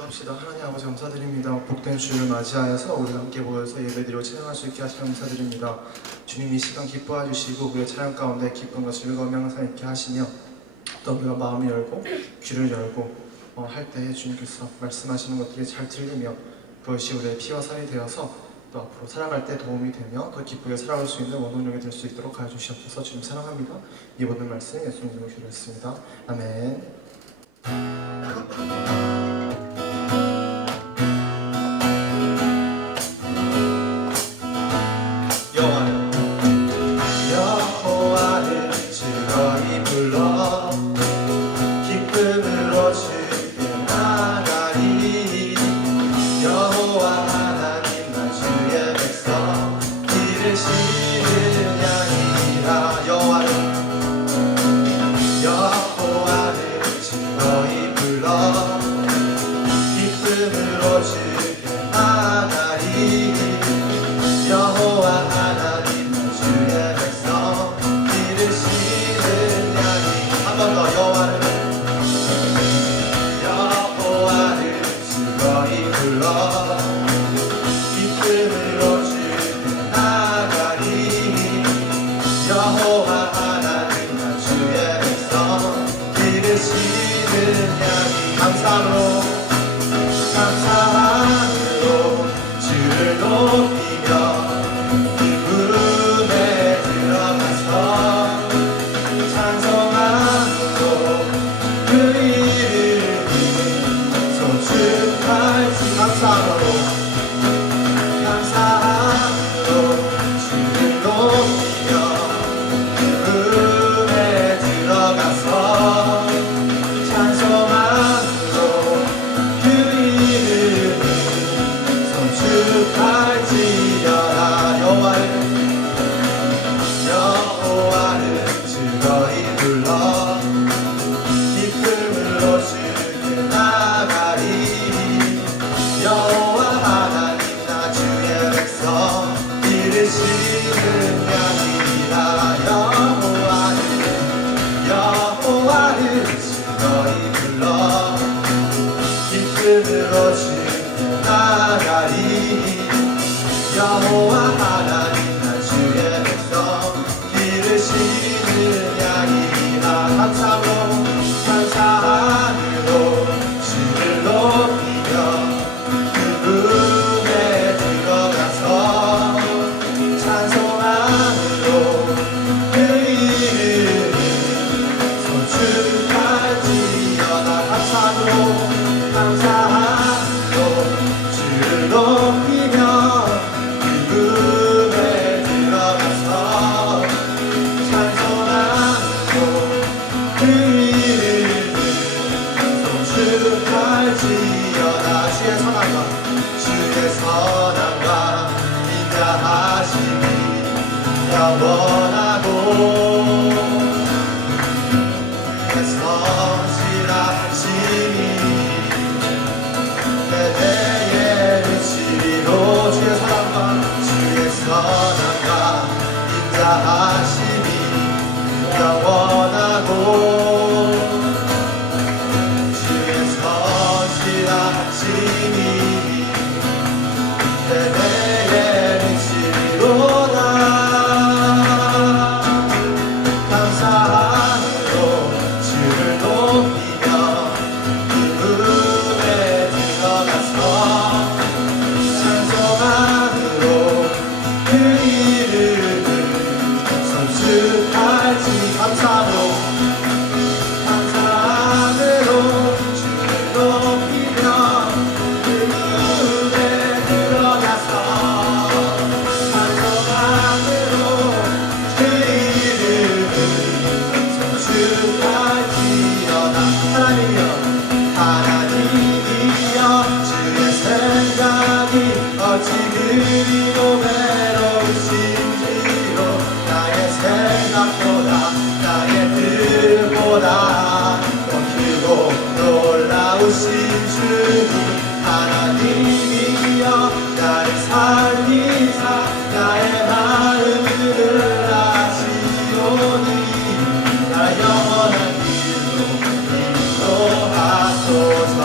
기도합시다. 하나님 아버지 감사드립니다. 복된 주를 맞이하여서 우리 함께 모여서 예배드리고 찬양할 수 있게 하시며 감사드립니다. 주님 이 시간 기뻐해 주시고 우리의 찬양 가운데 기쁨과 즐거움이 항상 있게 하시며 또 우리가 마음을 열고 귀를 열고 할 때에 주님께서 말씀하시는 것들이 잘 들리며 그것이 우리의 피와 살이 되어서 또 앞으로 살아갈 때 도움이 되며 더 기쁘게 살아갈 수 있는 원동력이 될 수 있도록 하여 주시옵소서. 주님 사랑합니다. 이 모든 말씀 예수님 이름으로 기도했습니다. 아멘. 여호와를 즐거이 불러 기쁨으로 주께 나가리. 여호와 하나님 나 주의 백성 길을 씻는 양이라. 여호와를 즐거이 불러 기쁨으로 주께 나가리. 여호와 하나님 나 주의 백성 길을 씻는 양이. 한 번 더. 여호와를 즐거이 불러 기쁨으로 주께 나가리. 여호와 하나님 나 주의 백성 길을 씻는 양이. 감사함으로 주를 높이며 기쁨에 들어가서 찬송함으로 그 이름을 소축할지. 감사함으로 주를 높이며 기쁨에 들어가서 찬송함으로 그 이름을 소축할지어다. 여호와를 즐거이 불러 기쁨으로 주께 나가리. 여호와 하나님 나 주의 백성 길을 씻는 양이라. 여호와를 즐거이 불러 기쁨으로 주께 나가리. 여호와 하나님 나 주의 백성 길을 씻는 양이라. 감사함으로 주를 높이며 기쁨에 들어가서 찬송함으로 그 이름을 소축할지어다. 감사함으로 주를 높이며 기쁨에 들어가서 찬송함으로 그 이름을 소축할지어다. 주의 선함과 인자하심이 영원하고 주의 성실하심이 대대에 미치리로. 주의 선함과 인자하심이 영원하고 주의 성실하심이 대대에 미치리로다. 감사함으로 주를 높이며 기쁨에 들어가서 찬송함으로 그 이름을 소축할지. 감사함으로 주를 높이며 기쁨에 들어가서 찬송함으로 그 이름을 소축할지어다. 하나님이여 주의 생각이 어찌 그리고 외로우신지로. 나의 생각보다 나의 뜻보다 더 크고 놀라우신 주님. 하나님이여 나를 살리사 나의 마음을 아시오니. 나 영원한 길로 인도하소서.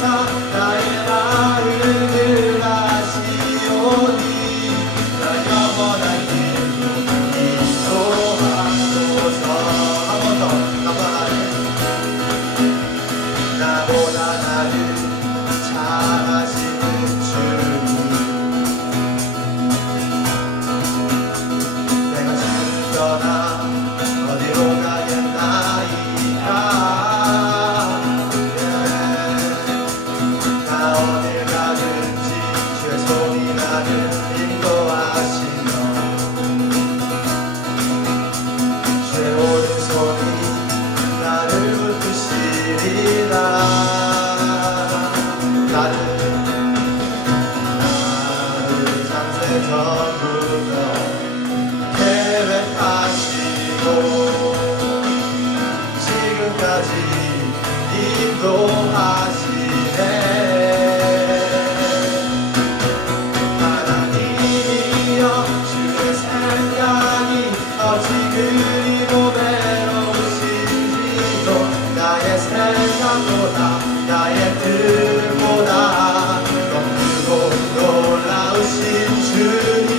나의 마음을 아시오니 나 영원한 길로 인도하소서. 한 번 더 나보다 나를 잘 아시는 주님 내가 주를 떠나 어디로 가겠나이까 나 어딜 가든지 주의 손이 나를 인도하시며 주의 오른손이 나를 붙드시리라. 나를 창세 전부터 계획하시고 지금까지 인도하시네. 하나님이여 주의 생각이 어찌 그리고 외로우신지도 나의 생각보다 나의 뜻보다 더 크고 놀라우신 주님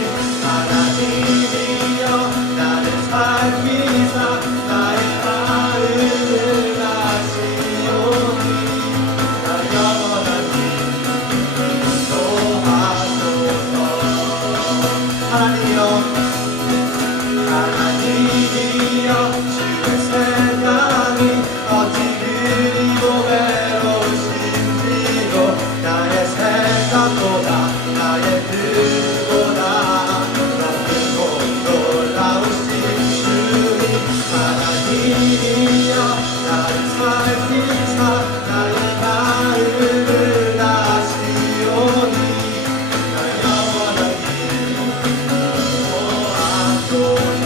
하나님이여 나를 살피사 나의 마음을 아시오니 나 영원한 길 인도하소서. 하나님이여 주의 생각이 어찌 그리고 외로우신지도 나의 생각보다 나의 뜻보다 더 크고 놀라우신 주님 하나님이여 나를 살피사 나의 마음을 아시오니 나 영원한 길로 인도하소서.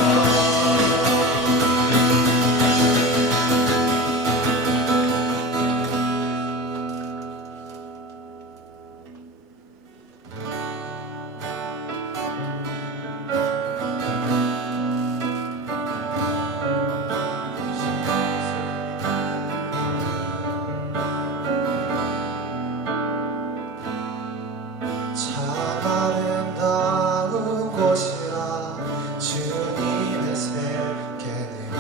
참 아름다운 곳이라 주님의 세계는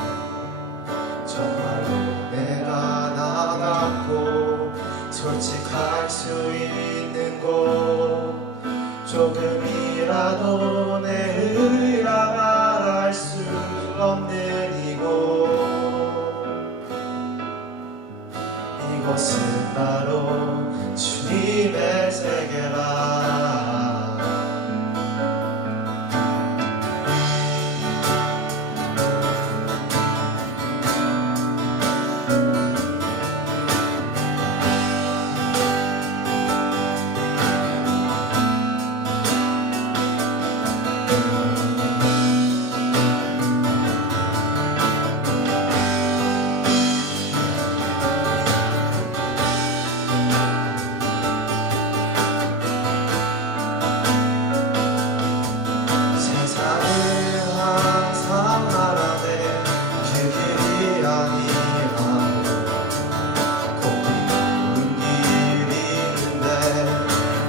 정말로 내가 나갔고 솔직할 수 있는 곳 조금이라도 내 의랑 알할 수 없는 이곳 이곳은 바로 주님의 세계라.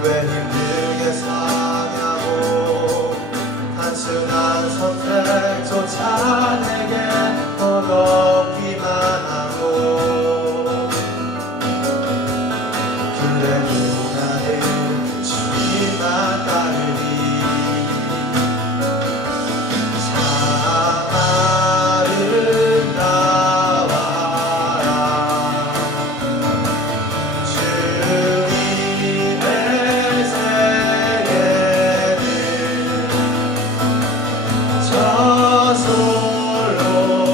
왜 힘들게 사냐고 단순한 선택조차 내게 버겁기만 하고 그래도 나는 주님만 따르리 참 아름다워라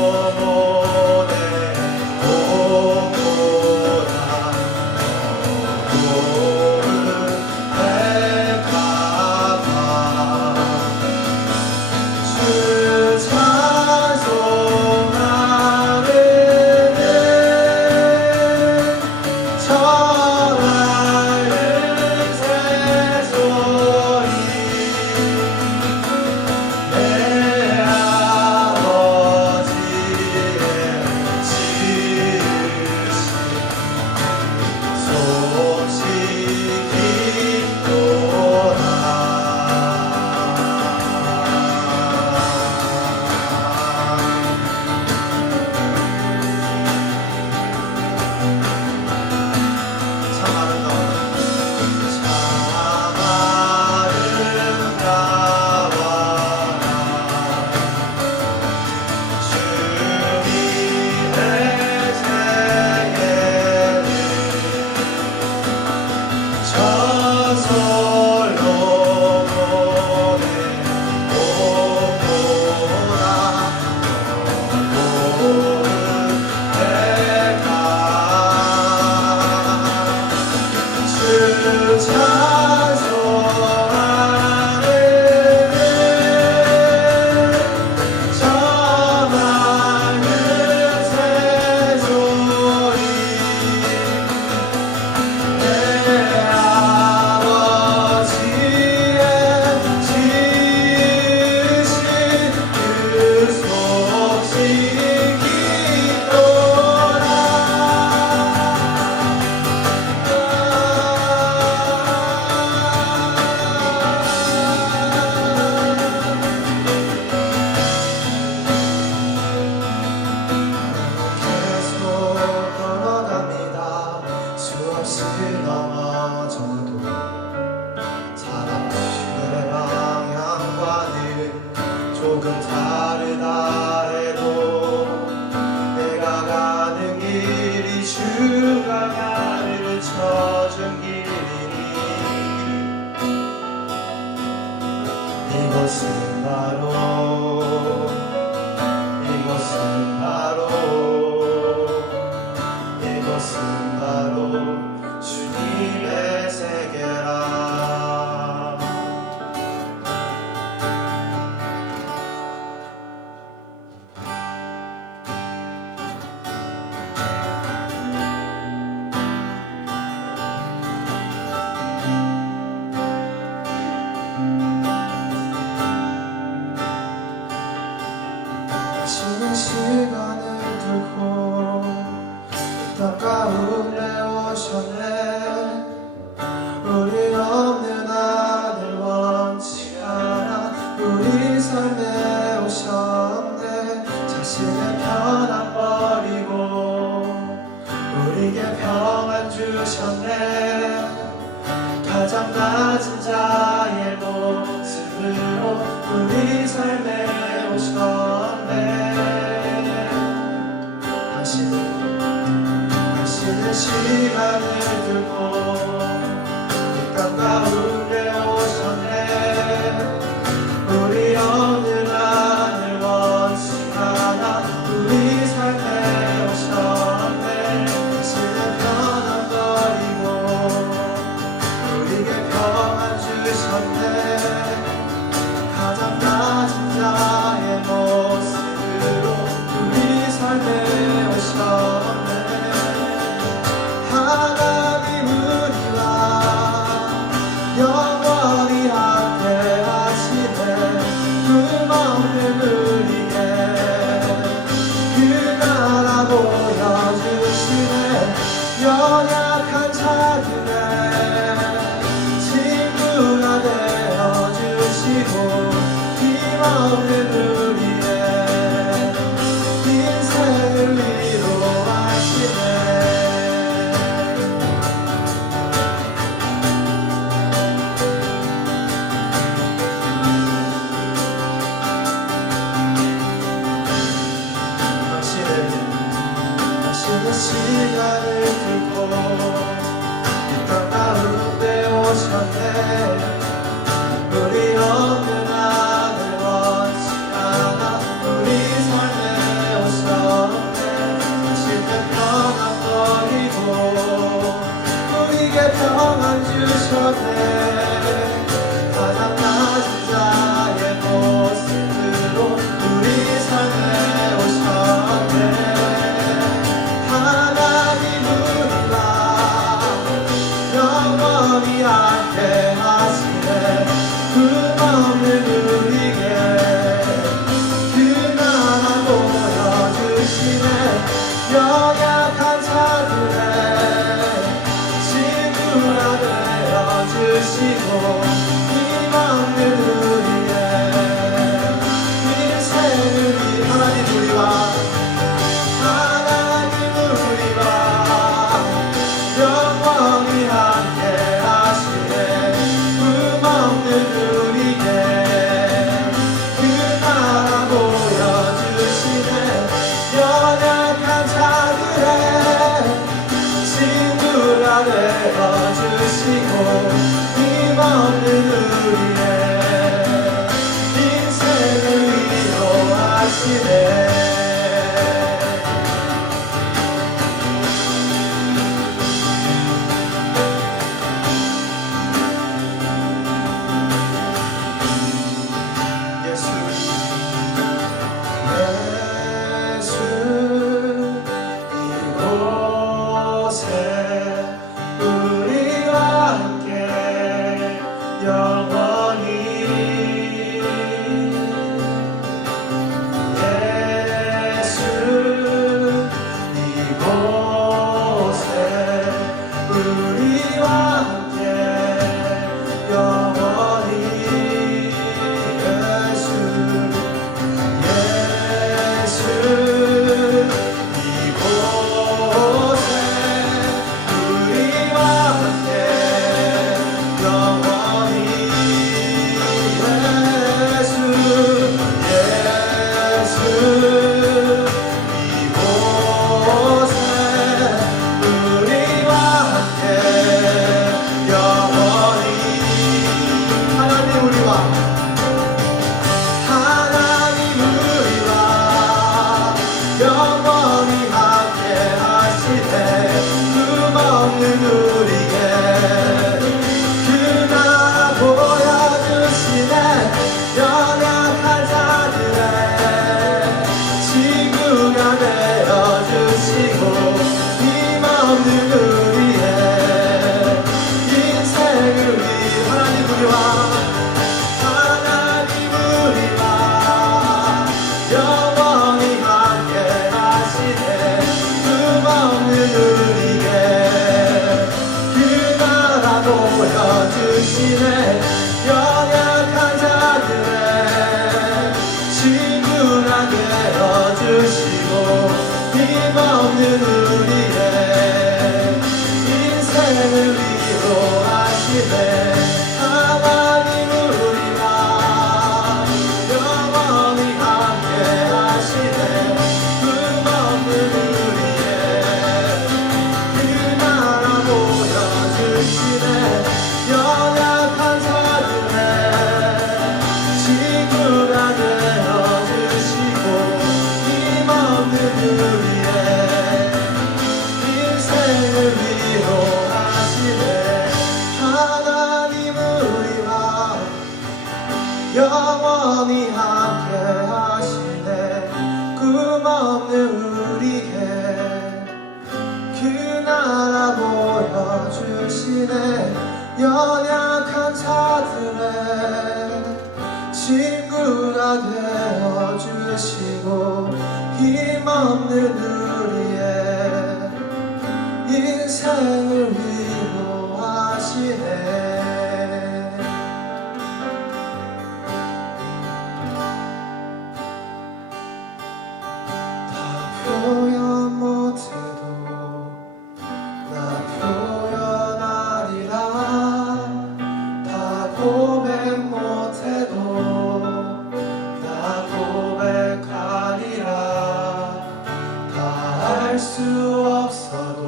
솔로몬의 꽃보다 더 조금 다르다 해도 내가 가는 길이 주가 나를 쳐준 길이니 이것은 바로 주님의 세계라. 쉬는 시간을 두고 이 땅 가운데 오셨네. 우리 없는 하늘 원치 않아 우리 삶에 오셨네. 자신의 편안 버리고 우리에게 평안 주셨네. 가장 낮은 자의 모습으로 우리 삶에 오셨네. 당신은 시간을 두고 이 땅 가운데 오셨네. 우리 없는 하늘 원치 않아 우리 삶에 오셨네. 당신은 편안 버리고 우리에게 평안 주셨네. 가장 낮은 자의 모습으로 우리 삶에 오셨네. 하나님 우리와 영원히 함께 하시네. 꿈없는 우리에게 그 나라 보여주시네. 연약한 자들의 친구가 되어주시고 힘없는 우리의 인생을 위로하시네. 당신은 시간을 두고 이 땅 가운데 오셨네. 우리 없는 하늘 원치 않아 우리 삶에 오셨네. 당신은 평안 버리고 우리에게 평안 주셨네. 가장 낮은 자의 모습으로 우리 삶에 오셨네. 하나님 우리와 영원히 함께 하시네. 꿈없는 우리에게 그 나라 보여주시네. 연약한 자들의 친구가 되어주시고 힘없는 우리의 인생을 위해 하나님 우리와 영원히 함께 하시네. 꿈없는 우리에게 그 나라 보여주시네. 연약한 자들의 친구가 되어주시고 힘없는 우리의 인생을 위로하시네. 보여주시네. 연약한 자들의 친구가 되어주시고 힘없는 우리의 인생을 위로하시네. 하나님 우리와 영원히 함께 하시네. 꿈없는 우리의 그 나라 보여주시네. 연약한 자들의 친구가 되어주시고 힘없는 우리의 인생을 위로하시네. 하나님 우리와 영원히 함께 하시네. 꿈없는 우리에게 그 나라 보여주시네. 연약한 자들의 친구가 되어주시고 힘없는 우리의 인생을 위로하시네. 다 표현 못해도 나 표현하리라. 다 고백 못해도 나 고백하리라. 다 알 수 없어도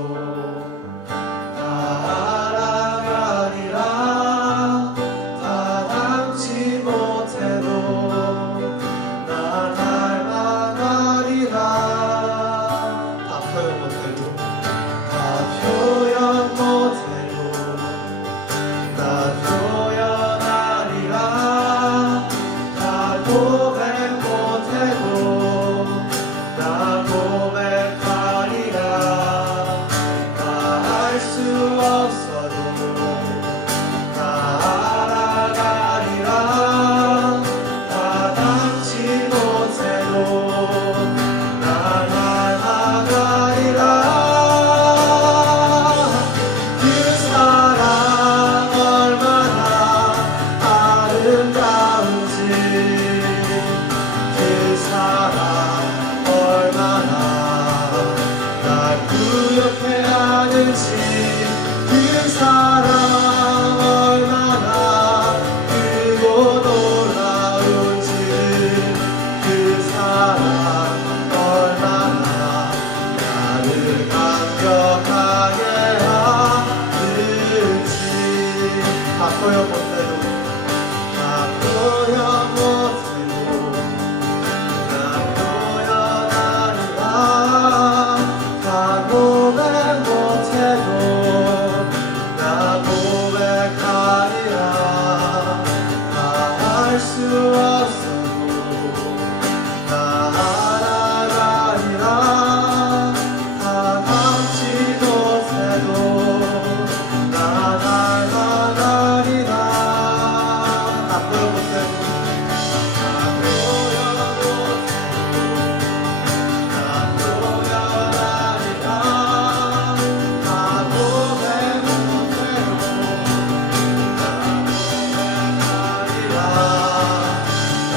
다 알아가리라. 다 닮지 못해도 나 닮아가리라. 다 표현 못해도 다 표현 못해도 나 표현하리라. 다 고백 못해도 나 고백하리라. 다 알 수 없어도 다 알아가리라. 다 닮지 못해도 나 닮아가리라. 그 사랑 얼마나 아름다운지, 그 사랑 얼마나 날 구역해 하는지, 그 사랑 얼마나 크고 놀라운지, 그 사랑 얼마나 나를 감격하게 하는지. 다 표현 못해도 다 표현 못해도 나 표현하리라. 다 고백 못해도 나 고백하리라. 다 알 수 없어도 나 알아가리라. 다 닮지 못해도 나 닮아가리라. 다 표현 못해도 다 표현 못해도 나 표현하리라. 다 고백 못해도 나 고백하리라. 다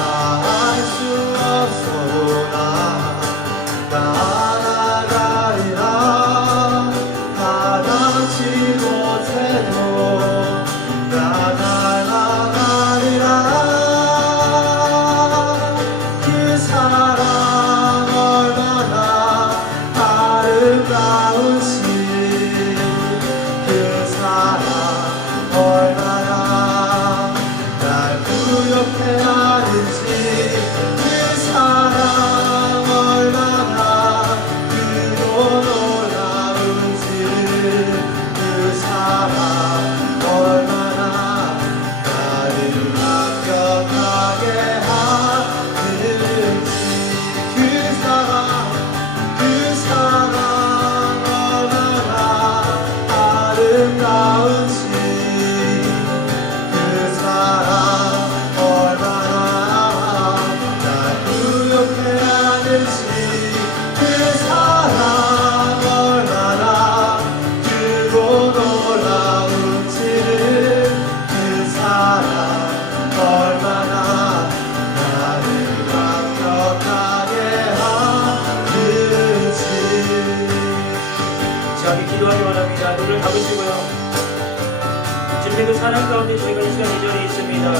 주님의 그 사랑 가운데 저희가 이 시간 이 자리에 있습니다.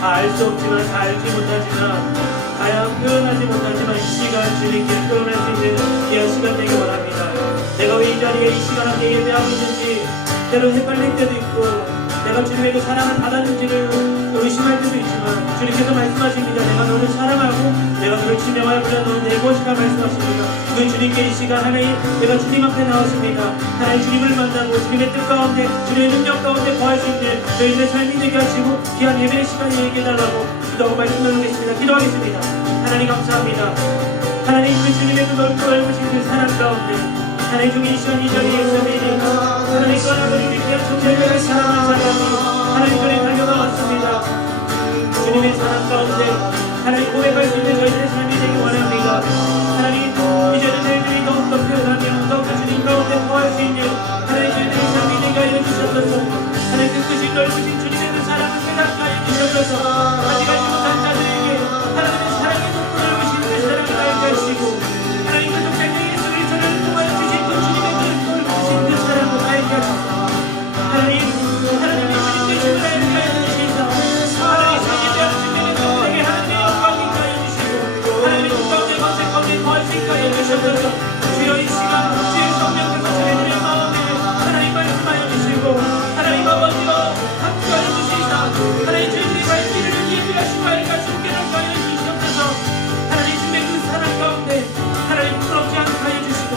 다 알 수 없지만, 다 알지 못하지만, 다양 표현하지 못하지만 이 시간 주님께 표현할 수 있는 귀한 시간 되기 원합니다. 내가 왜 이 자리에 이 시간 함께 예배하고 있는지 때로 헷갈릴 때도 있고, 내가 주님의 그 사랑을 받았는지를 의심할 때도 있지만, 주님께서 말씀하십니다. 내가 너를 사랑하고 내가 너를 지명하여 불러 너는 내 것이라 말씀하십니다. 그 주님께 이 시간 하나님, 내가 주님 앞에 나왔습니다. 하나님 주님을 만나고 주님의 뜻 가운데, 주님의 능력 가운데 거할 수 있는 저희들의 삶이 되게 하시고 귀한 예배의 시간이 되게 해달라고 기도하고 말씀 나누겠습니다. 기도하겠습니다. 하나님 감사합니다. 하나님 그 주님의 그 넓고 넓으신 그 사랑 가운데 하나님 중에 이 시간 이 자리에 있습니다. 하나님 떠나버린 우리 귀한 청자들의 사랑을 자랑하며 하나님 전에 달려나왔습니다. 주님의 사랑 가운데 하나님 고백할 수 있는 저희들의 삶이 되기 원합니다. 하나님 이제는 저희들이 더욱더 표현하며 더욱더 주님 가운데 거할 수 있는 하나님 저희들의 삶이 되게 하여 주셨소서. 하나님 그 크신 넓으신 주님의 그 사랑을 깨닫게 하여 주셨소서. 아직 알지 못한 자들에게 하나님의 사랑의 높고 넓으신 그 사랑을 알게 하시고, 하나님 그 독생자 예수를 저를 통하여 주신 그 주님의 그 넓으신 그 사랑을 알게 하소서. 하나님의 주님 되심을 알게 하여 주시사 하나님 세계 대한 주님의 그들에게 하나님의 영광이 있게 하여 주시고, 하나님의 그 가운데 건색 가운데 거할 수 있게 하여 주셨소서. 주여 이 시간 주의 성령께서 저희들의 마음에 하나님 말씀하여 주시고, 하나님 아버지여 함께하여 주시사 하나님 저희들의 갈 길을 예비하시고 알게 하시고 깨닫게 하여 주시옵소서. 하나님 주님의 그 사랑 가운데 하나님 부끄럽지 않게 하여 주시고,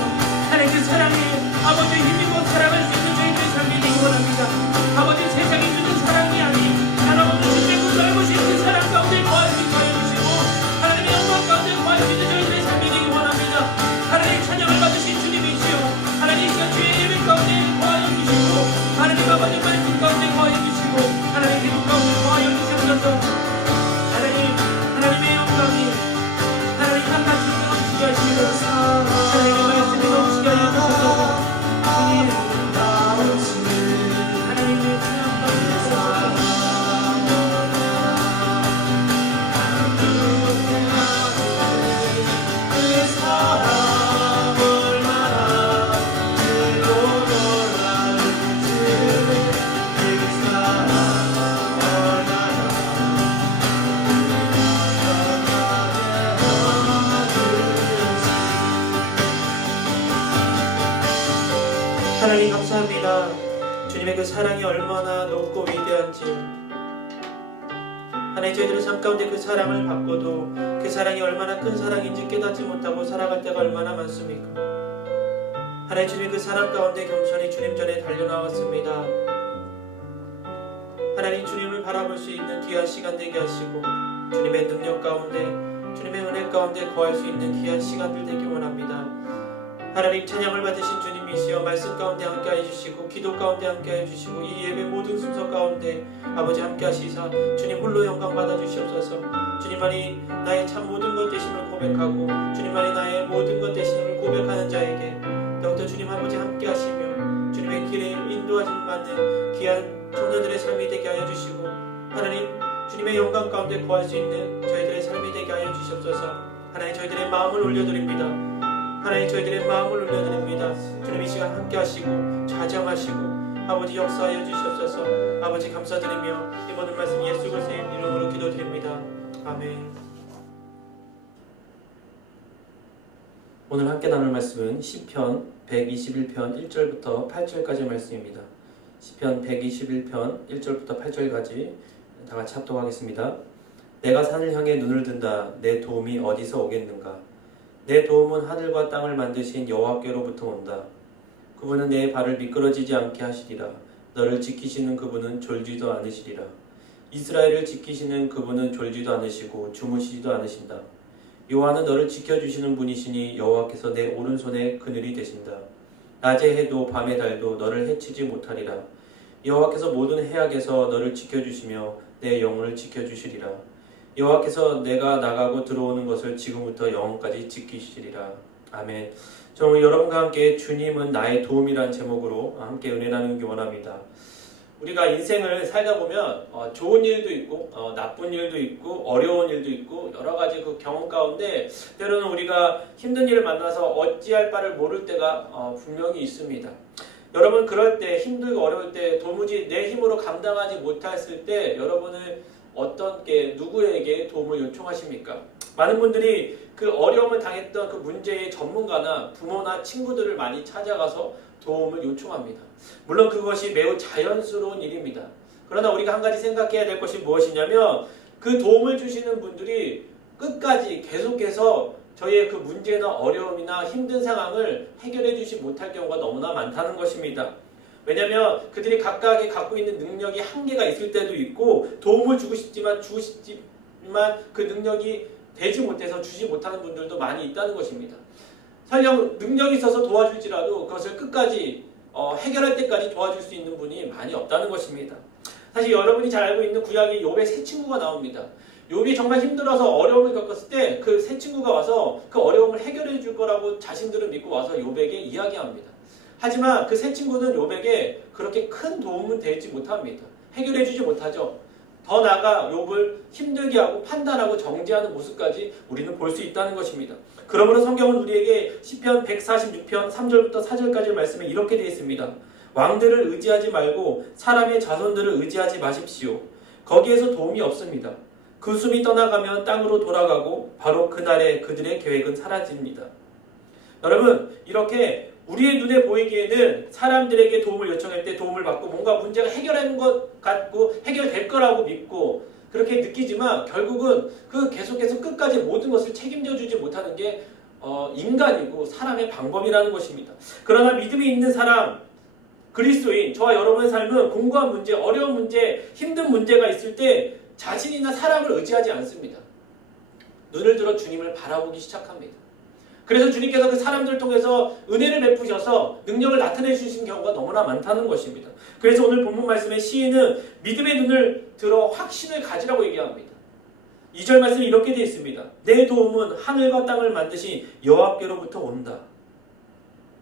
하나님 그 사랑에 아버지의 힘입어 사랑할 수 있는 저희들의 삶이 되기 원합니다. 아버지 세상이 주는 사랑이 아닌 하나님 주님의 그 넓으신 그 사랑 가운데 거할 수 있게 하여 주시고, 하나님의 영광 가운데 거할 수 있는 저희들의 삶이 되기 원합니다. 하나님 찬양을 받으신 주님이시여, 하나님 이 시간 주의 예배 가운데 거하여 주시고, 하나님 아버지 말씀 가운데 거하여 주시고, 하나님 기도 가운데 거하여 주시옵소서. 하나님의 영광이 하나님 한가지 넘치게 하시고, 하나님의 말씀이 넘치게 하여 주소서. 하나님의 사랑 가운데 하나님 감사합니다. 주님의 그 사랑이 얼마나 높고 위대한지, 하나님 저희들의 삶 가운데 그 사랑을 받고도 그 사랑이 얼마나 큰 사랑인지 깨닫지 못하고 살아갈 때가 얼마나 많습니까? 하나님 주님의 그 사랑 가운데 겸손히 주님 전에 달려나왔습니다. 하나님 주님을 바라볼 수 있는 귀한 시간 되게 하시고, 주님의 능력 가운데 주님의 은혜 가운데 거할 수 있는 귀한 시간들 되기 원합니다. 하나님 찬양을 받으신 주님이시여 말씀 가운데 함께 해주시고, 기도 가운데 함께 해주시고, 이 예배 모든 순서 가운데 아버지 함께 하시사 주님 홀로 영광 받아주시옵소서. 주님만이 나의 참 모든 것 되심을 고백하고, 주님만이 나의 모든 것 되심을 고백하는 자에게 더욱더 주님 아버지 함께 하시며 주님의 길에 인도하심 받는 귀한 청년들의 삶이 되게 하여 주시고, 하나님 주님의 영광 가운데 거할 수 있는 저희들의 삶이 되게 하여 주시옵소서. 하나님 저희들의 마음을 올려드립니다. 하나님 저희들의 마음을 올려드립니다. 주님 이 시간 함께 하시고 좌정하시고 아버지 역사하여 주시옵소서. 아버지 감사드리며 이 모든 말씀 예수 그리스도의 이름으로 기도드립니다. 아멘. 오늘 함께 나눌 말씀은 시편 121편 1절부터 8절까지의 말씀입니다. 시편 121편 1절부터 8절까지 다 같이 합독하겠습니다. 내가 산을 향해 눈을 든다. 내 도움이 어디서 오겠는가? 내 도움은 하늘과 땅을 만드신 여호와께로부터 온다. 그분은 내 발을 미끄러지지 않게 하시리라. 너를 지키시는 그분은 졸지도 않으시리라. 이스라엘을 지키시는 그분은 졸지도 않으시고 주무시지도 않으신다. 여호와는 너를 지켜주시는 분이시니 여호와께서 내 오른손에 그늘이 되신다. 낮의 해도 밤의 달도 너를 해치지 못하리라. 여호와께서 모든 해악에서 너를 지켜주시며 내 영혼을 지켜주시리라. 여호와께서 내가 나가고 들어오는 것을 지금부터 영원까지 지키시리라. 아멘. 저는 여러분과 함께 주님은 나의 도움이라는 제목으로 함께 은혜 나누기 원합니다. 우리가 인생을 살다 보면 좋은 일도 있고 나쁜 일도 있고 어려운 일도 있고 여러 가지 그 경험 가운데 때로는 우리가 힘든 일을 만나서 어찌할 바를 모를 때가 분명히 있습니다. 여러분 그럴 때 힘들고 어려울 때 도무지 내 힘으로 감당하지 못했을 때 여러분은 누구에게 도움을 요청하십니까? 많은 분들이 그 어려움을 당했던 그 문제의 전문가나 부모나 친구들을 많이 찾아가서 도움을 요청합니다. 물론 그것이 매우 자연스러운 일입니다. 그러나 우리가 한 가지 생각해야 될 것이 무엇이냐면 그 도움을 주시는 분들이 끝까지 계속해서 저희의 그 문제나 어려움이나 힘든 상황을 해결해 주지 못할 경우가 너무나 많다는 것입니다. 왜냐하면 그들이 각각이 갖고 있는 능력이 한계가 있을 때도 있고 도움을 주고 싶지만 그 능력이 되지 못해서 주지 못하는 분들도 많이 있다는 것입니다. 설령 능력이 있어서 도와줄지라도 그것을 끝까지 해결할 때까지 도와줄 수 있는 분이 많이 없다는 것입니다. 사실 여러분이 잘 알고 있는 구약에 욥의 세 친구가 나옵니다. 욥이 정말 힘들어서 어려움을 겪었을 때 그 세 친구가 와서 그 어려움을 해결해 줄 거라고 자신들을 믿고 와서 욥에게 이야기합니다. 하지만 그 세 친구는 욥에게 그렇게 큰 도움은 되지 못합니다. 해결해 주지 못하죠. 더 나아가 욥을 힘들게 하고 판단하고 정죄하는 모습까지 우리는 볼 수 있다는 것입니다. 그러므로 성경은 우리에게 시편 146편 3절부터 4절까지 말씀에 이렇게 되어 있습니다. 왕들을 의지하지 말고 사람의 자손들을 의지하지 마십시오. 거기에서 도움이 없습니다. 그 숨이 떠나가면 땅으로 돌아가고 바로 그날에 그들의 계획은 사라집니다. 여러분 이렇게 우리의 눈에 보이기에는 사람들에게 도움을 요청할 때 도움을 받고 뭔가 문제가 해결하는 것 같고 해결될 거라고 믿고 그렇게 느끼지만 결국은 그 계속해서 끝까지 모든 것을 책임져 주지 못하는 게 인간이고 사람의 방법이라는 것입니다. 그러나 믿음이 있는 사람 그리스도인 저와 여러분의 삶은 공고한 문제, 어려운 문제, 힘든 문제가 있을 때 자신이나 사람을 의지하지 않습니다. 눈을 들어 주님을 바라보기 시작합니다. 그래서 주님께서 그 사람들을 통해서 은혜를 베푸셔서 능력을 나타내 주신 경우가 너무나 많다는 것입니다. 그래서 오늘 본문 말씀에 시인은 믿음의 눈을 들어 확신을 가지라고 얘기합니다. 2절 말씀에 이렇게 되어 있습니다. 내 도움은 하늘과 땅을 만드신 여호와께로부터 온다.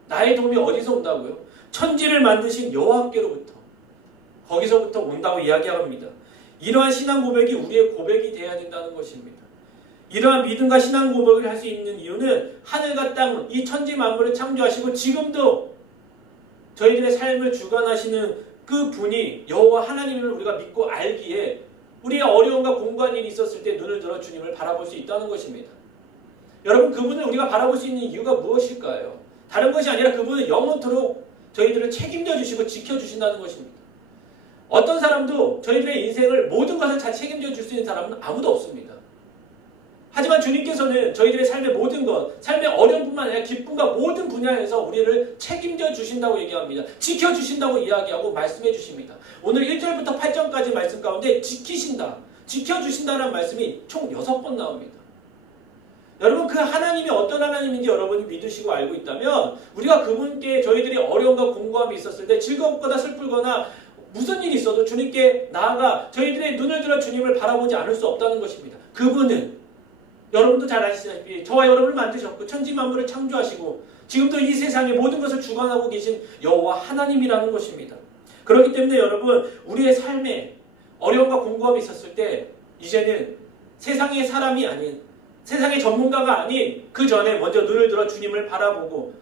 나의 도움이 어디서 온다고요? 천지를 만드신 여호와께로부터 거기서부터 온다고 이야기합니다. 이러한 신앙 고백이 우리의 고백이 되어야 된다는 것입니다. 이러한 믿음과 신앙 고백을 할 수 있는 이유는 하늘과 땅, 이 천지 만물을 창조하시고 지금도 저희들의 삶을 주관하시는 그 분이 여호와 하나님을 우리가 믿고 알기에 우리의 어려움과 공고한 일이 있었을 때 눈을 들어 주님을 바라볼 수 있다는 것입니다. 여러분 그분을 우리가 바라볼 수 있는 이유가 무엇일까요? 다른 것이 아니라 그분은 영원토록 저희들을 책임져 주시고 지켜주신다는 것입니다. 어떤 사람도 저희들의 인생을 모든 것을 다 책임져 줄 수 있는 사람은 아무도 없습니다. 하지만 주님께서는 저희들의 삶의 모든 것, 삶의 어려움뿐만 아니라 기쁨과 모든 분야에서 우리를 책임져 주신다고 얘기합니다. 지켜주신다고 이야기하고 말씀해 주십니다. 오늘 1절부터 8절까지 말씀 가운데 지키신다, 지켜주신다는 말씀이 총 6번 나옵니다. 여러분 그 하나님이 어떤 하나님인지 여러분이 믿으시고 알고 있다면 우리가 그분께 저희들이 어려움과 공고함이 있었을 때 즐겁거나 슬프거나 무슨 일이 있어도 주님께 나아가 저희들의 눈을 들어 주님을 바라보지 않을 수 없다는 것입니다. 그분은 여러분도 잘 아시다시피 저와 여러분을 만드셨고 천지 만물을 창조하시고 지금도 이 세상의 모든 것을 주관하고 계신 여호와 하나님이라는 것입니다. 그렇기 때문에 여러분 우리의 삶에 어려움과 공고함이 있었을 때 이제는 세상의 사람이 아닌 세상의 전문가가 아닌 그 전에 먼저 눈을 들어 주님을 바라보고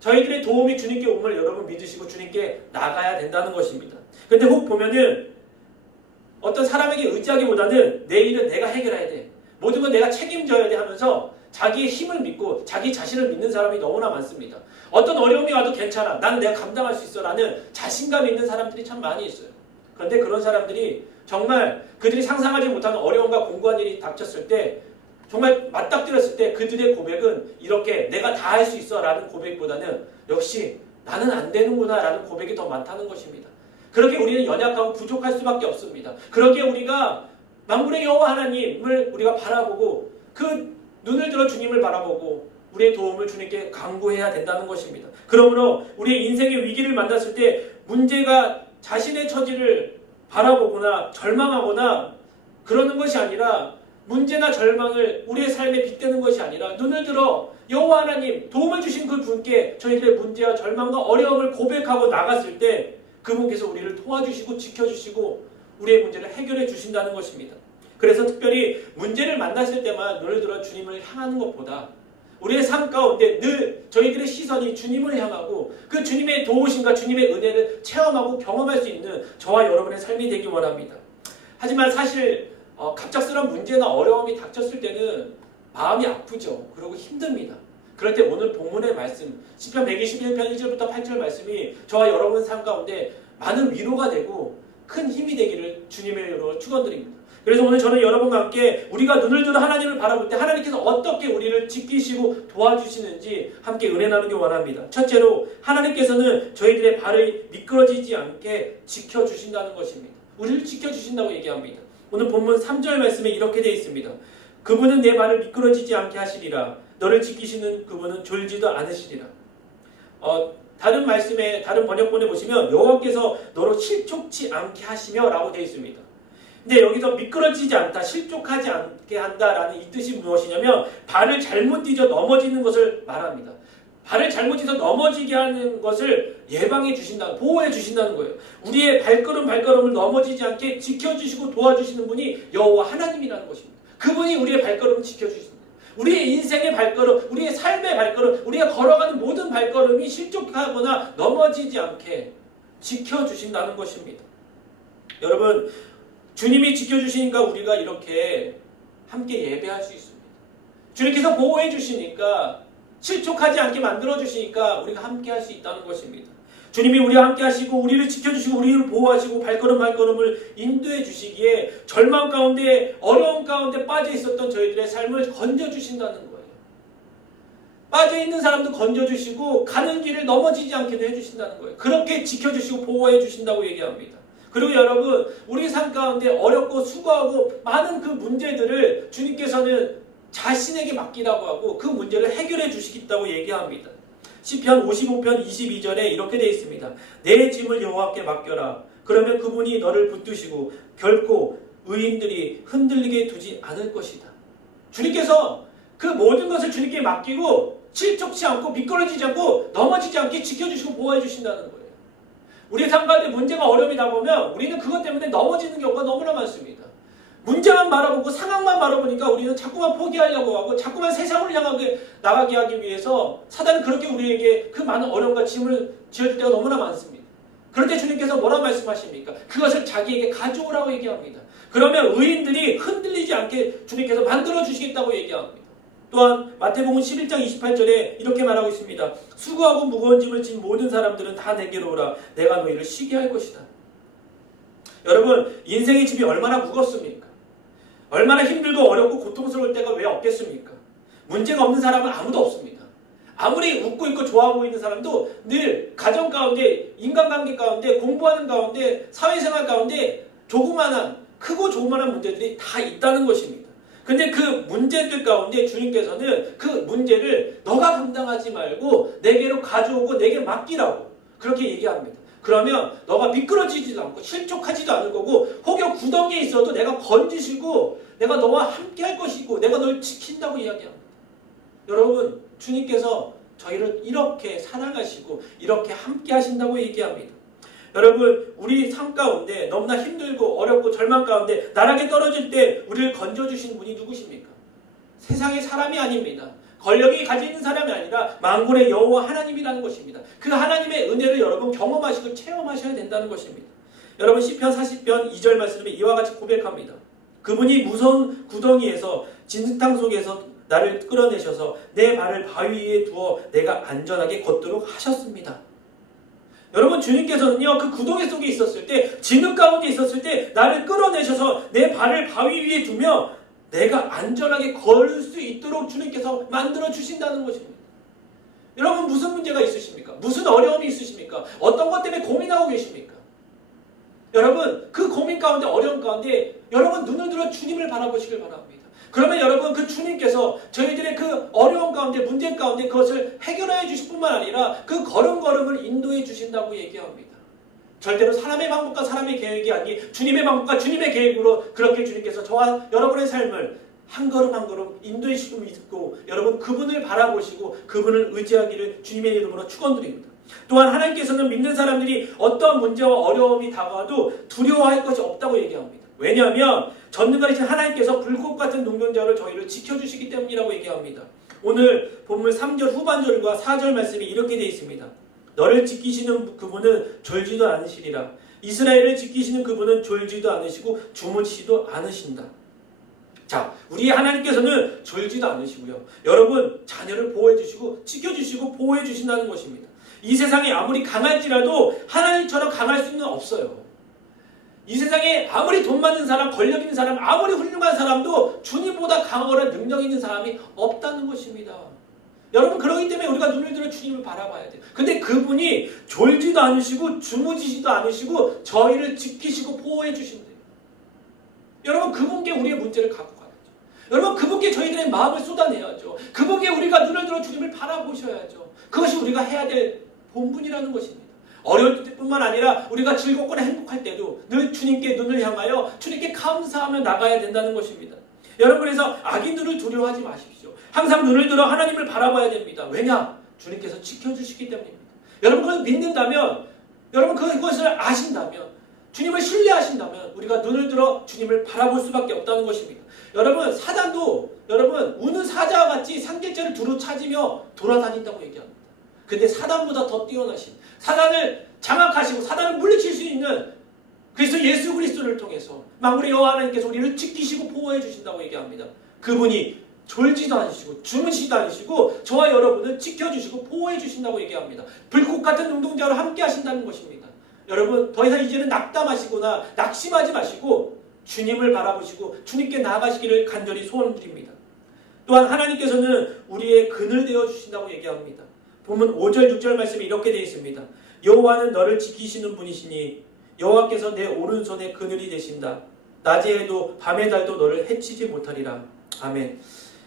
저희들의 도움이 주님께 옴을 여러분 믿으시고 주님께 나가야 된다는 것입니다. 근데 혹 보면은 어떤 사람에게 의지하기보다는 내 일은 내가 해결해야 돼. 모든 건 내가 책임져야 돼 하면서 자기의 힘을 믿고 자기 자신을 믿는 사람이 너무나 많습니다. 어떤 어려움이 와도 괜찮아. 나는 내가 감당할 수 있어. 라는 자신감 있는 사람들이 참 많이 있어요. 그런데 그런 사람들이 정말 그들이 상상하지 못하는 어려움과 공고한 일이 닥쳤을 때 정말 맞닥뜨렸을 때 그들의 고백은 이렇게 내가 다 할 수 있어 라는 고백보다는 역시 나는 안 되는구나 라는 고백이 더 많다는 것입니다. 그렇게 우리는 연약하고 부족할 수밖에 없습니다. 그렇게 우리가 만물의 여호와 하나님을 우리가 바라보고 그 눈을 들어 주님을 바라보고 우리의 도움을 주님께 간구해야 된다는 것입니다. 그러므로 우리의 인생의 위기를 만났을 때 문제가 자신의 처지를 바라보거나 절망하거나 그러는 것이 아니라 문제나 절망을 우리의 삶에 빗대는 것이 아니라 눈을 들어 여호와 하나님 도움을 주신 그 분께 저희들의 문제와 절망과 어려움을 고백하고 나갔을 때 그분께서 우리를 도와주시고 지켜주시고 우리의 문제를 해결해 주신다는 것입니다. 그래서 특별히 문제를 만났을 때만 눈을 들어 주님을 향하는 것보다 우리의 삶 가운데 늘 저희들의 시선이 주님을 향하고 그 주님의 도우심과 주님의 은혜를 체험하고 경험할 수 있는 저와 여러분의 삶이 되기 원합니다. 하지만 사실 갑작스러운 문제나 어려움이 닥쳤을 때는 마음이 아프죠. 그리고 힘듭니다. 그럴 때 오늘 본문의 말씀 시편 121편 1절부터 8절 말씀이 저와 여러분 삶 가운데 많은 위로가 되고 큰 힘이 되기를 주님의 이름으로 축원드립니다. 그래서 오늘 저는 여러분과 함께 우리가 눈을 들어 하나님을 바라볼 때 하나님께서 어떻게 우리를 지키시고 도와주시는지 함께 은혜 나누기 원합니다. 첫째로 하나님께서는 저희들의 발을 미끄러지지 않게 지켜주신다는 것입니다. 우리를 지켜주신다고 얘기합니다. 오늘 본문 3절 말씀에 이렇게 되어 있습니다. 그분은 내 발을 미끄러지지 않게 하시리라. 너를 지키시는 그분은 졸지도 않으시리라. 다른 말씀에 다른 번역본에 보시면 여호와께서 너로 실족치 않게 하시며 라고 되어 있습니다. 근데 여기서 미끄러지지 않다, 실족하지 않게 한다라는 이 뜻이 무엇이냐면 발을 잘못 디뎌 넘어지는 것을 말합니다. 발을 잘못 디뎌 넘어지게 하는 것을 예방해 주신다, 보호해 주신다는 거예요. 우리의 발걸음을 넘어지지 않게 지켜주시고 도와주시는 분이 여호와 하나님이라는 것입니다. 그분이 우리의 발걸음을 지켜주십니다. 우리의 인생의 발걸음, 우리의 삶의 발걸음, 우리가 걸어가는 모든 발걸음이 실족하거나 넘어지지 않게 지켜주신다는 것입니다. 여러분, 주님이 지켜주시니까 우리가 이렇게 함께 예배할 수 있습니다. 주님께서 보호해 주시니까 실족하지 않게 만들어 주시니까 우리가 함께 할 수 있다는 것입니다. 주님이 우리와 함께 하시고 우리를 지켜주시고 우리를 보호하시고 발걸음을 인도해 주시기에 절망 가운데 어려움 가운데 빠져 있었던 저희들의 삶을 건져주신다는 거예요. 빠져 있는 사람도 건져주시고 가는 길을 넘어지지 않게도 해주신다는 거예요. 그렇게 지켜주시고 보호해 주신다고 얘기합니다. 그리고 여러분, 우리 삶 가운데 어렵고 수고하고 많은 그 문제들을 주님께서는 자신에게 맡기라고 하고 그 문제를 해결해 주시겠다고 얘기합니다. 시편 55편 22절에 이렇게 되어 있습니다. 내 짐을 여호와께 맡겨라. 그러면 그분이 너를 붙드시고 결코 의인들이 흔들리게 두지 않을 것이다. 주님께서 그 모든 것을 주님께 맡기고 실족치 않고 미끄러지지 않고 넘어지지 않게 지켜주시고 보호해 주신다는 거예요. 우리의 삶 가운데 문제가 어려움이 나오면 우리는 그것 때문에 넘어지는 경우가 너무나 많습니다. 문제만 바라보고 상황만 바라보니까 우리는 자꾸만 포기하려고 하고 자꾸만 세상을 향하게 나가게 하기 위해서 사단은 그렇게 우리에게 그 많은 어려움과 짐을 지어줄 때가 너무나 많습니다. 그럴 때 주님께서 뭐라고 말씀하십니까? 그것을 자기에게 가져오라고 얘기합니다. 그러면 의인들이 흔들리지 않게 주님께서 만들어 주시겠다고 얘기합니다. 또한 마태복음 11장 28절에 이렇게 말하고 있습니다. 수고하고 무거운 짐을 진 모든 사람들은 다 내게로 오라. 내가 너희를 쉬게 할 것이다. 여러분, 인생의 짐이 얼마나 무겁습니까? 얼마나 힘들고 어렵고 고통스러울 때가 왜 없겠습니까? 문제가 없는 사람은 아무도 없습니다. 아무리 웃고 있고 좋아 보이는 사람도 늘 가정 가운데, 인간관계 가운데, 공부하는 가운데, 사회생활 가운데 조그마한, 크고 조그마한 문제들이 다 있다는 것입니다. 근데 그 문제들 가운데 주님께서는 그 문제를 너가 감당하지 말고 내게로 가져오고 내게 맡기라고 그렇게 얘기합니다. 그러면 너가 미끄러지지도 않고 실족하지도 않을 거고 혹여 구덩이에 있어도 내가 건지시고 내가 너와 함께 할 것이고 내가 널 지킨다고 이야기합니다. 여러분, 주님께서 저희를 이렇게 사랑하시고 이렇게 함께 하신다고 얘기합니다. 여러분, 우리 삶 가운데 너무나 힘들고 어렵고 절망 가운데 나락에 떨어질 때 우리를 건져주신 분이 누구십니까? 세상의 사람이 아닙니다. 권력이 가지고 있는 사람이 아니라 만군의 여호와 하나님이라는 것입니다. 그 하나님의 은혜를 여러분 경험하시고 체험하셔야 된다는 것입니다. 여러분, 시편 40편 2절 말씀에 이와 같이 고백합니다. 그분이 무서운 구덩이에서 진흙탕 속에서 나를 끌어내셔서 내 발을 바위 위에 두어 내가 안전하게 걷도록 하셨습니다. 여러분, 주님께서는요, 그 구덩이 속에 있었을 때, 진흙 가운데 있었을 때 나를 끌어내셔서 내 발을 바위 위에 두며 내가 안전하게 걸을 수 있도록 주님께서 만들어 주신다는 것입니다. 여러분, 무슨 문제가 있으십니까? 무슨 어려움이 있으십니까? 어떤 것 때문에 고민하고 계십니까? 여러분, 그 고민 가운데 어려움 가운데 여러분 눈을 들어 주님을 바라보시길 바랍니다. 그러면 여러분, 그 주님께서 저희들의 그 어려움 가운데 문제 가운데 그것을 해결해 주실 뿐만 아니라 그 걸음걸음을 인도해 주신다고 얘기합니다. 절대로 사람의 방법과 사람의 계획이 아닌 주님의 방법과 주님의 계획으로 그렇게 주님께서 저와 여러분의 삶을 한 걸음 한 걸음 인도해 주시고 믿고 여러분 그분을 바라보시고 그분을 의지하기를 주님의 이름으로 축원드립니다. 또한 하나님께서는 믿는 사람들이 어떠한 문제와 어려움이 다가와도 두려워할 것이 없다고 얘기합니다. 왜냐하면 전능하신 하나님께서 불꽃 같은 능력자를 저희를 지켜주시기 때문이라고 얘기합니다. 오늘 본문 3절 후반절과 4절 말씀이 이렇게 되어 있습니다. 너를 지키시는 그분은 졸지도 않으시리라. 이스라엘을 지키시는 그분은 졸지도 않으시고 주무시지도 않으신다. 자, 우리 하나님께서는 졸지도 않으시고요. 여러분 자녀를 보호해 주시고 지켜주시고 보호해 주신다는 것입니다. 이 세상이 아무리 강할지라도 하나님처럼 강할 수는 없어요. 이 세상에 아무리 돈 많은 사람, 권력 있는 사람, 아무리 훌륭한 사람도 주님보다 강하거나 능력 있는 사람이 없다는 것입니다. 여러분 그렇기 때문에 우리가 눈을 들어 주님을 바라봐야 돼요. 근데 그분이 졸지도 않으시고 주무시지도 않으시고 저희를 지키시고 보호해 주신대요. 여러분 그분께 우리의 문제를 갖고 가야죠. 여러분 그분께 저희들의 마음을 쏟아내야죠. 그분께 우리가 눈을 들어 주님을 바라보셔야죠. 그것이 우리가 해야 될 본분이라는 것입니다. 어려울 때뿐만 아니라 우리가 즐겁거나 행복할 때도 늘 주님께 눈을 향하여 주님께 감사하며 나가야 된다는 것입니다. 여러분 그래서 악인들을 두려워하지 마십시오. 항상 눈을 들어 하나님을 바라봐야 됩니다. 왜냐? 주님께서 지켜주시기 때문입니다. 여러분 그걸 믿는다면, 여러분 그것을 아신다면, 주님을 신뢰하신다면 우리가 눈을 들어 주님을 바라볼 수밖에 없다는 것입니다. 여러분 사단도 여러분 우는 사자와 같이 상길자를 두루 찾으며 돌아다닌다고 얘기합니다. 근데 사단보다 더 뛰어나신, 사단을 장악하시고 사단을 물리칠 수 있는 그래서 예수 그리스도를 통해서 만물의 여호와 하나님께서 우리를 지키시고 보호해 주신다고 얘기합니다. 그분이 졸지도 않으시고 주무시지도 않으시고 저와 여러분을 지켜주시고 보호해 주신다고 얘기합니다. 불꽃 같은 눈동자로 함께 하신다는 것입니다. 여러분 더 이상 이제는 낙담하시거나 낙심하지 마시고 주님을 바라보시고 주님께 나아가시기를 간절히 소원드립니다. 또한 하나님께서는 우리의 그늘 되어 주신다고 얘기합니다. 본문 5절 6절 말씀이 이렇게 되어 있습니다. 여호와는 너를 지키시는 분이시니 여호와께서 내 오른손에 그늘이 되신다. 낮에도 밤의 달도 너를 해치지 못하리라. 아멘.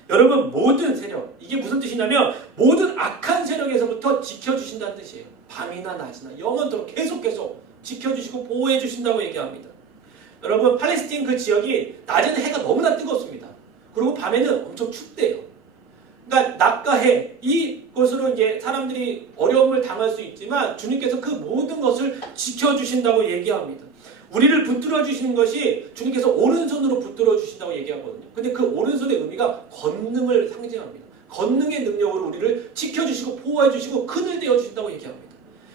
여러분 모든 세력, 이게 무슨 뜻이냐면 모든 악한 세력에서부터 지켜주신다는 뜻이에요. 밤이나 낮이나 영원토록 계속 지켜주시고 보호해 주신다고 얘기합니다. 여러분 팔레스틴 그 지역이 낮에는 해가 너무나 뜨겁습니다. 그리고 밤에는 엄청 춥대요. 그러니까 낮과 해 이것으로 이제 사람들이 어려움을 당할 수 있지만 주님께서 그 모든 것을 지켜주신다고 얘기합니다. 우리를 붙들어 주시는 것이 주님께서 오른손으로 붙들어 주신다고 얘기하거든요. 근데 그 오른손의 의미가 권능을 상징합니다. 권능의 능력으로 우리를 지켜주시고 보호해 주시고 그늘 되어 주신다고 얘기합니다.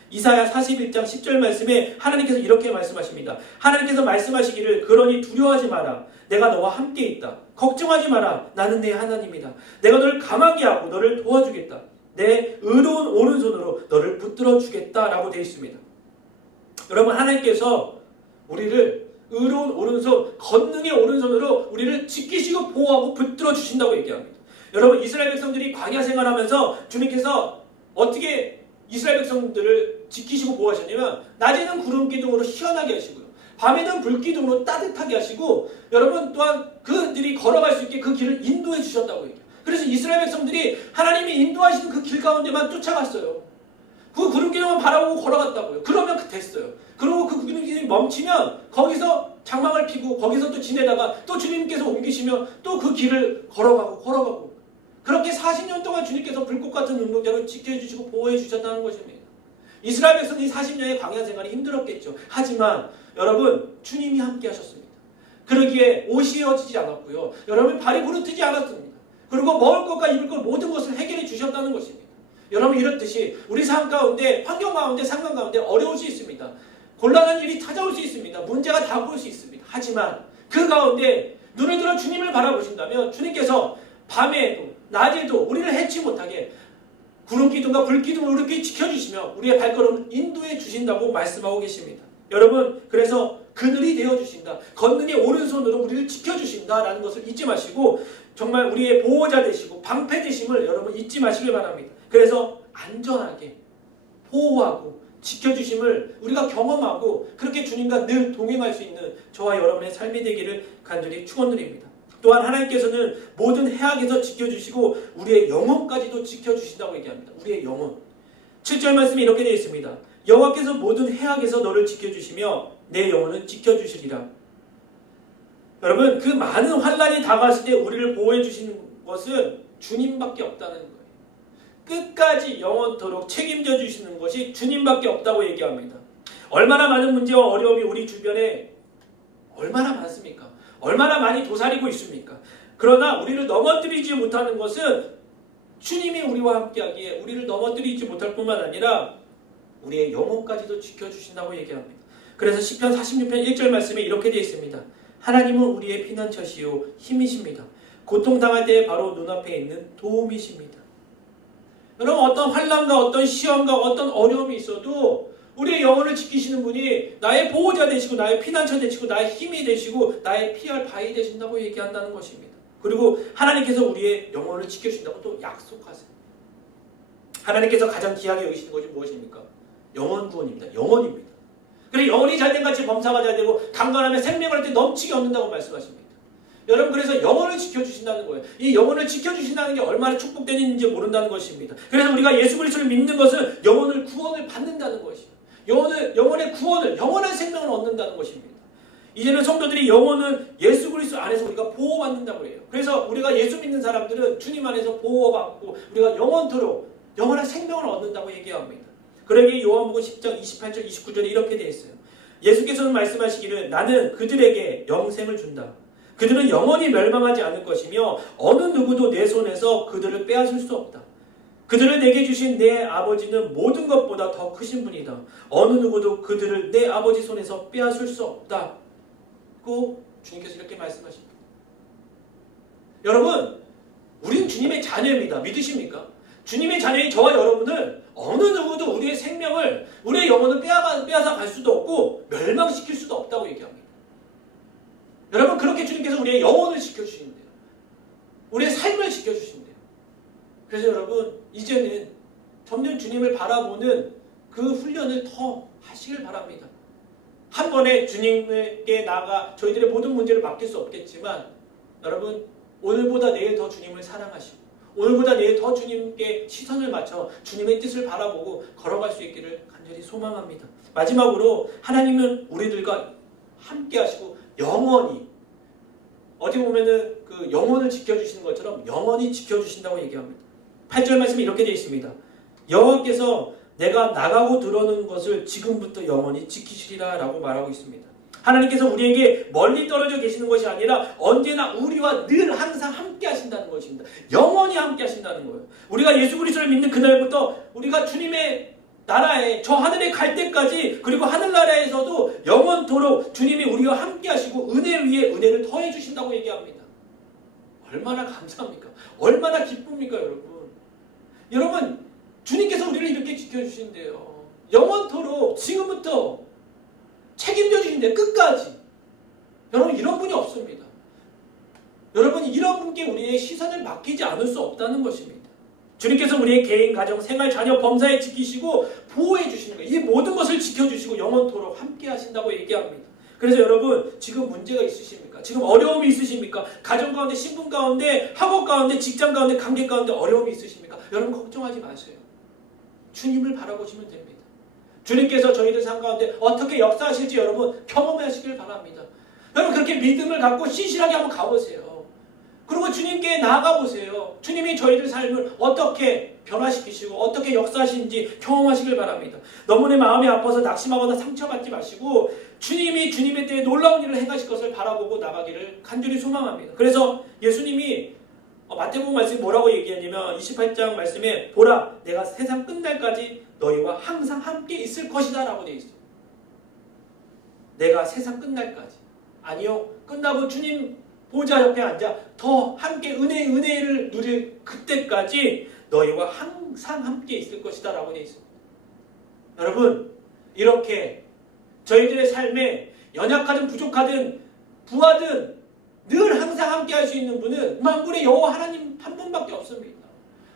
이사야 41장 10절 말씀에 하나님께서 이렇게 말씀하십니다. 하나님께서 말씀하시기를 그러니 두려워하지 마라. 내가 너와 함께 있다. 걱정하지 마라. 나는 내 하나님이다. 내가 너를 강하게 하고 너를 도와주겠다. 내 의로운 오른손으로 너를 붙들어 주겠다라고 되어 있습니다. 여러분 하나님께서 우리를 의로운 오른손, 권능의 오른손으로 우리를 지키시고 보호하고 붙들어 주신다고 얘기합니다. 여러분 이스라엘 백성들이 광야 생활하면서 주님께서 어떻게 이스라엘 백성들을 지키시고 보호하셨냐면 낮에는 구름 기둥으로 시원하게 하시고요. 밤에는 불 기둥으로 따뜻하게 하시고 여러분 또한 그들이 걸어갈 수 있게 그 길을 인도해 주셨다고 얘기해요. 그래서 이스라엘 백성들이 하나님이 인도하시는 그 길 가운데만 쫓아갔어요. 그 구름 기둥만 바라보고 걸어갔다고요. 그러면 됐어요. 그리고 그 구름 기둥이 멈추면 거기서 장막을 피고 거기서 또 지내다가 또 주님께서 옮기시면 또 그 길을 걸어가고 그렇게 40년 동안 주님께서 불꽃 같은 눈동자로 지켜주시고 보호해 주셨다는 것입니다. 이스라엘 백성이 40년의 광야 생활이 힘들었겠죠. 하지만 여러분 주님이 함께 하셨습니다. 그러기에 옷이 헤어지지 않았고요. 여러분 발이 부르트지 않았습니다. 그리고 먹을 것과 입을 것 모든 것을 해결해 주셨다는 것입니다. 여러분 이렇듯이 우리 삶 가운데 환경 가운데 상황 가운데 어려울 수 있습니다. 곤란한 일이 찾아올 수 있습니다. 문제가 다가올 수 있습니다. 하지만 그 가운데 눈을 들어 주님을 바라보신다면 주님께서 밤에도 낮에도 우리를 해치 못하게 구름 기둥과 불 기둥을 이렇게 지켜주시며 우리의 발걸음을 인도해 주신다고 말씀하고 계십니다. 여러분 그래서 그늘이 되어주신다. 권능의 오른손으로 우리를 지켜주신다라는 것을 잊지 마시고 정말 우리의 보호자 되시고 방패 되심을 여러분 잊지 마시길 바랍니다. 그래서 안전하게 보호하고 지켜주심을 우리가 경험하고 그렇게 주님과 늘 동행할 수 있는 저와 여러분의 삶이 되기를 간절히 축원드립니다. 또한 하나님께서는 모든 해악에서 지켜주시고 우리의 영혼까지도 지켜주신다고 얘기합니다. 우리의 영혼. 7절 말씀이 이렇게 되어 있습니다. 여호와께서 모든 해악에서 너를 지켜주시며 내 영혼은 지켜주시리라. 여러분 그 많은 환난이 다가왔을 때 우리를 보호해 주시는 것은 주님밖에 없다는 거예요. 끝까지 영원토록 책임져 주시는 것이 주님밖에 없다고 얘기합니다. 얼마나 많은 문제와 어려움이 우리 주변에 얼마나 많습니까? 얼마나 많이 도사리고 있습니까? 그러나 우리를 넘어뜨리지 못하는 것은 주님이 우리와 함께하기에 우리를 넘어뜨리지 못할 뿐만 아니라 우리의 영혼까지도 지켜주신다고 얘기합니다. 그래서 시편 46편 1절 말씀에 이렇게 되어 있습니다. 하나님은 우리의 피난처시요 힘이십니다. 고통당할 때 바로 눈앞에 있는 도움이십니다. 여러분, 어떤 환난과 어떤 시험과 어떤 어려움이 있어도 우리의 영혼을 지키시는 분이 나의 보호자 되시고 나의 피난처 되시고 나의 힘이 되시고 나의 피할 바위 되신다고 얘기한다는 것입니다. 그리고 하나님께서 우리의 영혼을 지켜주신다고 또 약속하세요. 하나님께서 가장 귀하게 여기시는 것이 무엇입니까? 영혼 구원입니다. 영혼입니다. 그래서 영혼이 잘된 같이 범사가 잘 되고 강건하면 생명을 할 때 넘치게 얻는다고 말씀하십니다. 여러분, 그래서 영혼을 지켜주신다는 거예요. 이 영혼을 지켜주신다는 게 얼마나 축복된 일인지 모른다는 것입니다. 그래서 우리가 예수 그리스도를 믿는 것은 영혼을 구원을 받는다는 것이에요. 영혼의 구원을, 영원한 생명을 얻는다는 것입니다. 이제는 성도들이 영혼은 예수 그리스도 안에서 우리가 보호받는다고 해요. 그래서 우리가 예수 믿는 사람들은 주님 안에서 보호받고 우리가 영원토록 영원한 생명을 얻는다고 얘기합니다. 그러기에 요한복음 10장 28절 29절에 이렇게 되어 있어요. 예수께서는 말씀하시기를 나는 그들에게 영생을 준다. 그들은 영원히 멸망하지 않을 것이며 어느 누구도 내 손에서 그들을 빼앗을 수 없다. 그들을 내게 주신 내 아버지는 모든 것보다 더 크신 분이다. 어느 누구도 그들을 내 아버지 손에서 빼앗을 수 없다. 고 주님께서 이렇게 말씀하십니다. 여러분, 우리는 주님의 자녀입니다. 믿으십니까? 주님의 자녀인 저와 여러분은 어느 누구도 우리의 생명을, 우리의 영혼을 빼앗아 갈 수도 없고 멸망시킬 수도 없다고 얘기합니다. 여러분, 그렇게 주님께서 우리의 영혼을 지켜주신대요. 우리의 삶을 지켜주신대요. 그래서 여러분, 이제는 점점 주님을 바라보는 그 훈련을 더 하시길 바랍니다. 한 번에 주님께 나아가 저희들의 모든 문제를 맡길 수 없겠지만 여러분, 오늘보다 내일 더 주님을 사랑하시고 오늘보다 내일 더 주님께 시선을 맞춰 주님의 뜻을 바라보고 걸어갈 수 있기를 간절히 소망합니다. 마지막으로 하나님은 우리들과 함께 하시고 영원히, 어디 보면은 그 영혼을 지켜주시는 것처럼 영원히 지켜주신다고 얘기합니다. 8절 말씀에 이렇게 되어 있습니다. 여호와께서 내가 나가고 들어오는 것을 지금부터 영원히 지키시리라 라고 말하고 있습니다. 하나님께서 우리에게 멀리 떨어져 계시는 것이 아니라 언제나 우리와 늘 항상 함께 하신다는 것입니다. 영원히 함께 하신다는 거예요. 우리가 예수 그리스도를 믿는 그날부터 우리가 주님의 나라에, 저 하늘에 갈 때까지, 그리고 하늘나라에서도 영원토록 주님이 우리와 함께 하시고 은혜 위에 은혜를 더해 주신다고 얘기합니다. 얼마나 감사합니까? 얼마나 기쁩니까, 여러분? 여러분, 주님께서 우리를 이렇게 지켜주신대요. 영원토록 지금부터 책임져 주신대요. 끝까지. 여러분, 이런 분이 없습니다. 여러분, 이런 분께 우리의 시선을 맡기지 않을 수 없다는 것입니다. 주님께서 우리의 개인, 가정, 생활, 자녀, 범사에 지키시고 보호해 주시는 거예요. 이 모든 것을 지켜주시고 영원토록 함께 하신다고 얘기합니다. 그래서 여러분, 지금 문제가 있으십니까? 지금 어려움이 있으십니까? 가정 가운데, 신분 가운데, 학업 가운데, 직장 가운데, 관계 가운데 어려움이 있으십니까? 여러분, 걱정하지 마세요. 주님을 바라보시면 됩니다. 주님께서 저희들 삶 가운데 어떻게 역사하실지 여러분 경험하시길 바랍니다. 여러분, 그렇게 믿음을 갖고 신실하게 한번 가보세요. 그리고 주님께 나아가보세요. 주님이 저희들 삶을 어떻게 변화시키시고 어떻게 역사하시는지 경험하시길 바랍니다. 너무 내 마음이 아파서 낙심하거나 상처받지 마시고 주님이 주님의 때에 놀라운 일을 행하실 것을 바라보고 나가기를 간절히 소망합니다. 그래서 예수님이 마태복음 말씀이 뭐라고 얘기하냐면 28장 말씀에 보라, 내가 세상 끝날까지 너희와 항상 함께 있을 것이다 라고 되어 있어요. 내가 세상 끝날까지. 아니요, 끝나고 주님 보좌 옆에 앉아 더 함께 은혜를 누릴 그때까지 너희와 항상 함께 있을 것이다 라고 되어 있습니다. 여러분, 이렇게 저희들의 삶에 연약하든 부족하든 부하든 늘 항상 함께 할 수 있는 분은 만군의 여호와 하나님 한 분밖에 없습니다.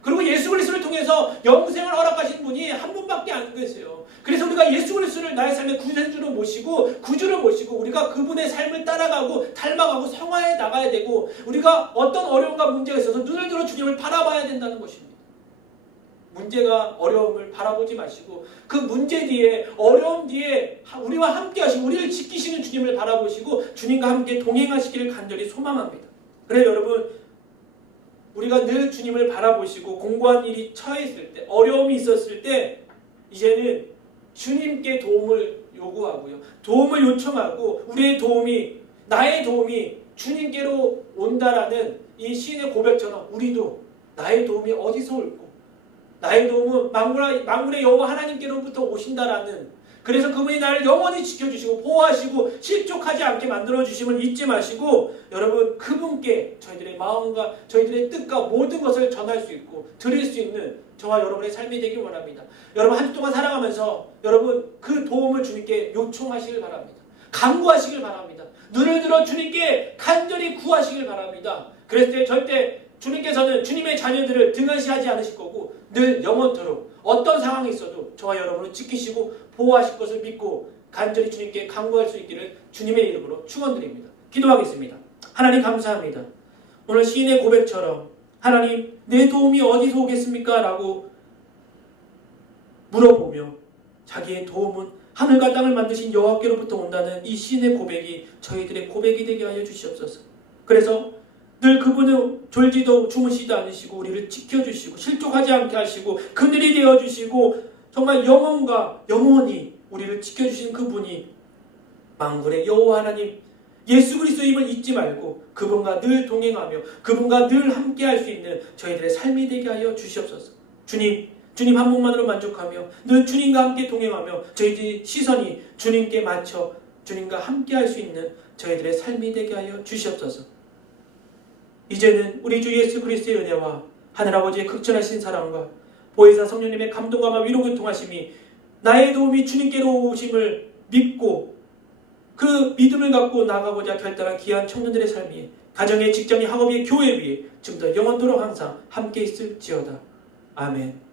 그리고 예수 그리스도를 통해서 영생을 허락하신 분이 한 분밖에 안 계세요. 그래서 우리가 예수 그리스도를 나의 삶의 구세주로 모시고 구주를 모시고 우리가 그분의 삶을 따라가고 닮아가고 성화해 나가야 되고 우리가 어떤 어려움과 문제가 있어서 눈을 들어 주님을 바라봐야 된다는 것입니다. 문제가 어려움을 바라보지 마시고 그 문제 뒤에 어려움 뒤에 우리와 함께 하시고 우리를 지키시는 주님을 바라보시고 주님과 함께 동행하시기를 간절히 소망합니다. 그래서 여러분, 우리가 늘 주님을 바라보시고 공고한 일이 처했을 때, 어려움이 있었을 때 이제는 주님께 도움을 요구하고요. 도움을 요청하고 우리의 도움이, 나의 도움이 주님께로 온다라는 이 시인의 고백처럼 우리도 나의 도움이 어디서 올고 나의 도움은 만군의 여호와 하나님께로부터 오신다라는, 그래서 그분이 나를 영원히 지켜주시고 보호하시고 실족하지 않게 만들어주심을 잊지 마시고 여러분 그분께 저희들의 마음과 저희들의 뜻과 모든 것을 전할 수 있고 드릴 수 있는 저와 여러분의 삶이 되길 원합니다. 여러분 한 주 동안 살아가면서 여러분 그 도움을 주님께 요청하시길 바랍니다. 간구하시길 바랍니다. 눈을 들어 주님께 간절히 구하시길 바랍니다. 그랬을 때 절대 주님께서는 주님의 자녀들을 등한시하지 않으실 거고 늘 영원토록 어떤 상황이 있어도 저와 여러분을 지키시고 보호하실 것을 믿고 간절히 주님께 간구할 수 있기를 주님의 이름으로 축원드립니다. 기도하겠습니다. 하나님 감사합니다. 오늘 시인의 고백처럼 하나님 내 도움이 어디서 오겠습니까? 라고 물어보며 자기의 도움은 하늘과 땅을 만드신 여호와께로부터 온다는 이 시인의 고백이 저희들의 고백이 되게 하여 주시옵소서. 그래서 늘 그분은 졸지도 주무시지 않으시고 우리를 지켜주시고 실족하지 않게 하시고 그늘이 되어주시고 정말 영원과 영원히 우리를 지켜주신 그분이 만군의 여호와 하나님 예수 그리스도임을 잊지 말고 그분과 늘 동행하며 그분과 늘 함께할 수 있는 저희들의 삶이 되게 하여 주시옵소서. 주님 한 분만으로 만족하며 늘 주님과 함께 동행하며 저희들의 시선이 주님께 맞춰 주님과 함께할 수 있는 저희들의 삶이 되게 하여 주시옵소서. 이제는 우리 주 예수 그리스도의 은혜와 하늘아버지의 극천하신 사랑과 보혜사 성령님의 감동과 위로 교통하심이 나의 도움이 주님께로 오심을 믿고 그 믿음을 갖고 나가고자 결단한 귀한 청년들의 삶이 가정의 직장의 학업의 교회 위에 좀 더 영원토록 항상 함께 있을지어다. 아멘.